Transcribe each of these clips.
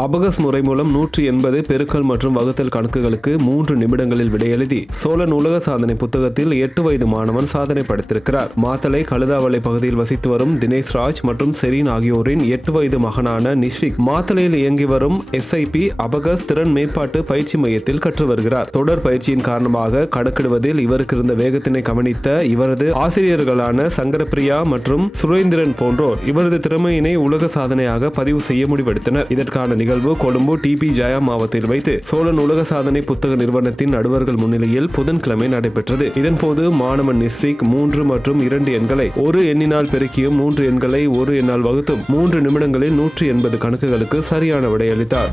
Abacus முறை மூலம் நூற்றி எண்பது பெருக்கல் மற்றும் வகுத்தல் கணக்குகளுக்கு மூன்று நிமிடங்களில் விடையெழுதி சோழன் உலக சாதனை புத்தகத்தில் எட்டு வயது மாணவன் சாதனை படைத்திருக்கிறார். மாத்தலை கழுதாவளை பகுதியில் வசித்து வரும் தினேஷ் ராஜ் மற்றும் செரீன் ஆகியோரின் எட்டு வயது மகனான நிஷ்விக் மாத்தலையில் இயங்கி வரும் எஸ்ஐபி அபகஸ் திறன் மேம்பாட்டு பயிற்சி மையத்தில் கற்று வருகிறார். தொடர் பயிற்சியின் காரணமாக கணக்கிடுவதில் இவருக்கு இருந்த வேகத்தினை கவனித்த இவரது ஆசிரியர்களான சங்கரப்பிரியா மற்றும் சுரேந்திரன் போன்றோர் இவரது திறமையினை உலக சாதனையாக பதிவு செய்ய முடிவெடுத்தனர். இதற்கான நிகழ்வு கொழும்பு டிபி ஜயா மாவத்தில் வைத்து சோழன் உலக சாதனை புத்தக நிறுவனத்தின் நடுவர்கள் முன்னிலையில் புதன்கிழமை நடைபெற்றது. இதன்போது மாணவன் நிஸ்ரிக் மூன்று மற்றும் இரண்டு எண்களை ஒரு எண்ணினால் பெருக்கியும் மூன்று எண்களை ஒரு எண்ணால் வகுத்தும் மூன்று நிமிடங்களில் நூற்றி எண்பது கணக்குகளுக்கு சரியான விடையளித்தார்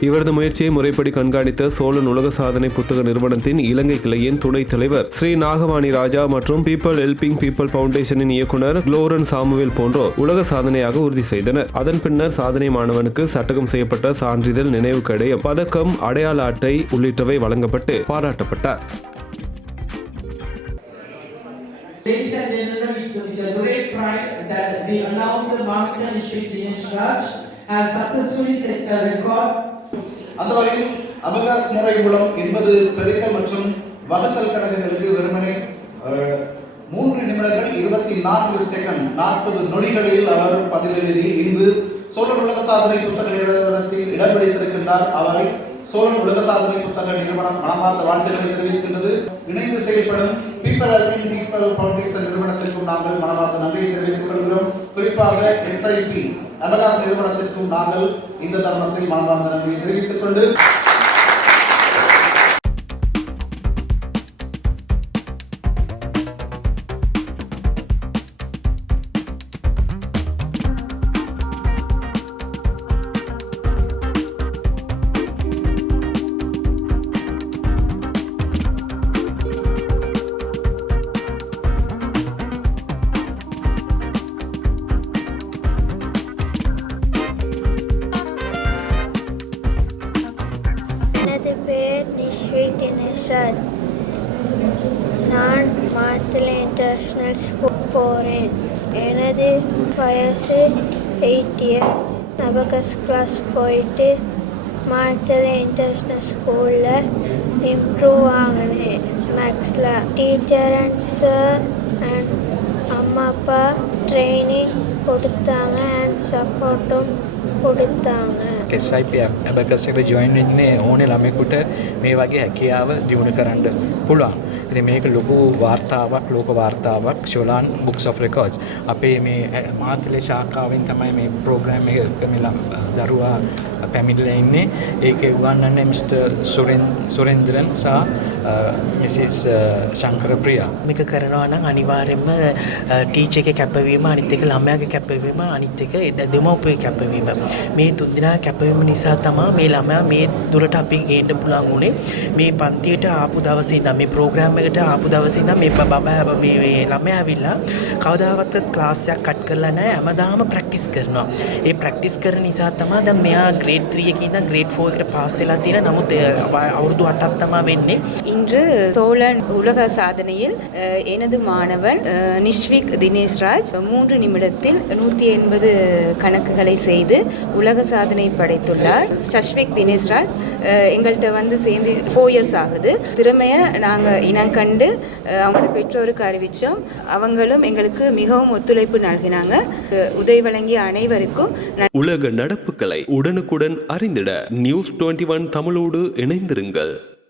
இவரது முயற்சியை முறைப்படி கண்காணித்த சோழன் உலக சாதனை புத்தக நிறுவனத்தின் இலங்கை கிளையின் துணைத் தலைவர் ஸ்ரீ நாகவாணி ராஜா மற்றும் பீப்பிள் ஹெல்பிங் பீப்பிள் பவுண்டேஷனின் இயக்குனர் குளோரன் சாமுவேல் போன்றோர் உலக சாதனையாக உறுதி செய்தனர். அதன் பின்னர் சாதனை மாணவனுக்கு சட்டகம் செய்யப்பட்ட சான்றிதழ் நினைவு கடையம் பதக்கம் அடையாள அட்டை உள்ளிட்டவை வழங்கப்பட்டு பாராட்டப்பட்டார். Ladies and gentlemen, it's with a great pride that we announce the Master Shri Dinesh Raj has successfully set a record அந்த வகையில் அபகாஸ் முறை மூலம் எண்பது பெருக்கல் மற்றும் வகுத்தல் கணக்குகளுக்கு வெறுமனே மூன்று நிமிடங்கள் இருபத்தி நான்கு செகண்ட் நாற்பது நொடிகளில் அவர் பதில் எழுதி இன்று சோழன் உலக சாதனை புத்தக நிறுவனத்தில் இடம் பிடித்திருக்கின்றார். அவரை சோழன் உலக சாதனை புத்தக நிறுவனம் மனமார்ந்த வாழ்த்துக்களை தெரிவிக்கின்றது. இணைந்து செயல்படும் பீப்பிள் அர்பின் பீப்பிள் ஃபவுண்டேஷன் நிறுவனத்திற்கும் நாங்கள் மனமார்ந்த நன்றியை தெரிவித்துக் கொள்கிறோம். குறிப்பாக எஸ்ஐபி அபகாஸ் நிறுவனத்திற்கும் நாங்கள் இந்த தருணத்தில் மனமார்ந்த நன்றியை தெரிவித்துக் கொண்டு எயிட் சார் நான் மாத்தலை இன்டர்நேஷ்னல் ஸ்கூல் போகிறேன் எனது வயசு எயிட் இயர்ஸ். நபகஸ் கிளாஸ் போயிட்டு மாத்தலை இன்டர்நேஷ்னல் ஸ்கூலில் இம்ப்ரூவ் ஆகினேன். மேக்ஸில் டீச்சர் அண்ட் சார் அண்ட் அம்மா அப்பா ட்ரைனிங் கொடுத்தாங்க அண்ட் சப்போர்ட்டும் கொடுத்தாங்க. எஸ்ஐபி அபகஸில் ஜாயின் பண்ணி ஓன் எல்லாமே கூட මේ වගේ හැකියාව දියුණු කරන්න පුළුවන්. ඉතින් මේක ලොකු වාර්තාවක් ලෝක වාර්තාවක් ශෝලාන් බුක්ස් ඔෆ් රෙකෝඩ්ස්. අපේ මේ ඈ මාතලේ ශාඛාවෙන් තමයි මේ ප්‍රෝග්‍රෑම් එක මේ ළම- දරුවා පැමිණිලා ඉන්නේ. ඒකේ උගන්වන්නේ මිස්ටර් සුරෙන් සුරේන්ද්‍රන් සහ මිසිස් ශංකර ප්‍රියා. මේක කරනවා නම් අනිවාර්යයෙන්ම ටීචර් එකේ කැපවීම අනිත් එක ළමයාගේ කැපවීම අනිත් එක එද- දෙමව්පියගේ කැපවීම මේ තුන්දෙනා කැපවීම නිසා තමයි මේ ළමයා මේ දුරට අපි ගේන්න පුළුවන් උනේ මේ පන්තියට ආපු දවසේ ඉඳන් මේ ප්‍රෝග්‍රෑම් එකට ආපු දවසේ ඉඳන් මේ බබා මේ මේ ළමයා ඇවිල්ලා කවදාවත් ක්ලාස් එකක් කට් කරලා නැහැ හැමදාම ප්‍රැක්ටිස් කරනවා ඒ ප්‍රැක්ටිස් කරන නිසා තමයි දැන් මෙයා ග්‍රේඩ් 3 එකේ ඉඳන් ග්‍රේඩ් 4 එකට පාස් වෙලා තියෙන නමුත් එ, අවුරුදු 8ක් තමයි වෙන්නේ இன்று சோழன் உலக சாதனையில் அஹ், எனது மாணவன் அஹ், நிஷ்விக் தினேஷ்ராஜ் மூன்று நிமிடத்தில் நூற்றி எண்பது கணக்குகளை செய்து உலக சாதனை படைத்துள்ளார் சஷ்விக் தினேஷ்ராஜ் அஹ், எங்கள்கிட்ட வந்து சேர்ந்து ஃபோர் இயர்ஸ் ஆகுது. திறமையை நாங்கள் இனங்கண்டு கண்டு அவங்களோட பெற்றோருக்கு அறிவித்தோம் அவங்களும் எங்களுக்கு மிகவும் ஒத்துழைப்பு நல்கினாங்க. உதவி வழங்கிய அனைவருக்கும் உலக நடப்புகளை உடனுக்குடன் அறிந்திட நியூஸ் டுவெண்ட்டி ஒன் தமிழோடு இணைந்திருங்கள்.